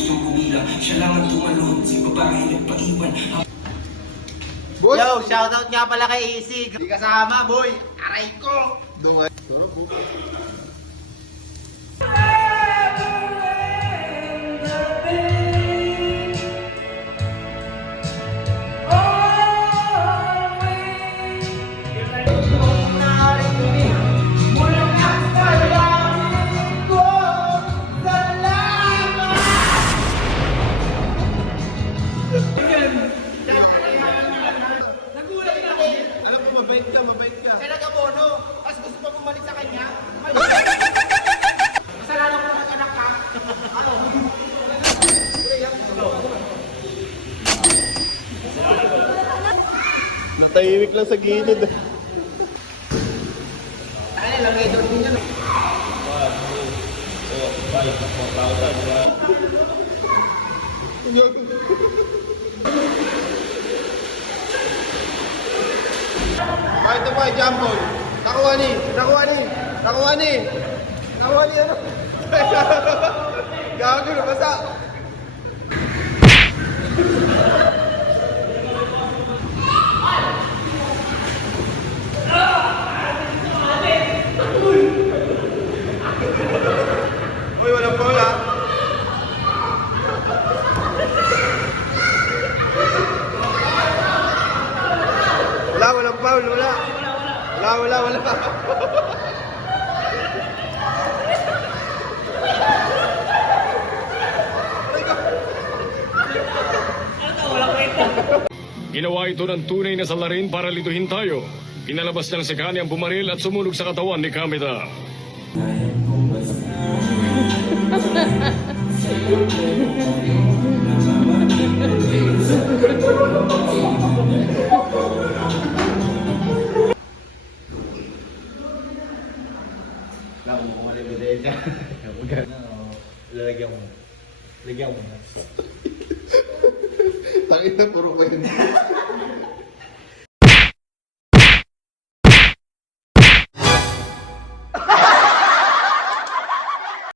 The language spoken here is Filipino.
gustong kumilang. Siya lang ang tumalon, si babae nagpaiwan. Boy! Yo, shoutout nga pala kay Isig. Di kasama, boy. Aray ko. Dungay. Alam mo, mabait ka, mabait ka. Kaya nag-abono. Tapos gusto pa bumalik sa kanya. Kasalanan ko na anak ka. Ano? Natahimik lang sa gilid. Ano lang, may door din yun. Ah, ito pa, jumbo. Nakuha ni, nakuha ni, nakuha ni. Nakuha ni ano? Gago na, basta. Uy, walang foul ha? Wala, walang foul, wala. Wala. Ginawa ito ng tunay na salarin para lituhin tayo. Pinalabas ng Sekani ang bumaril at sumunog sa katawan ni Kameda. Tangin na, puro ko yun.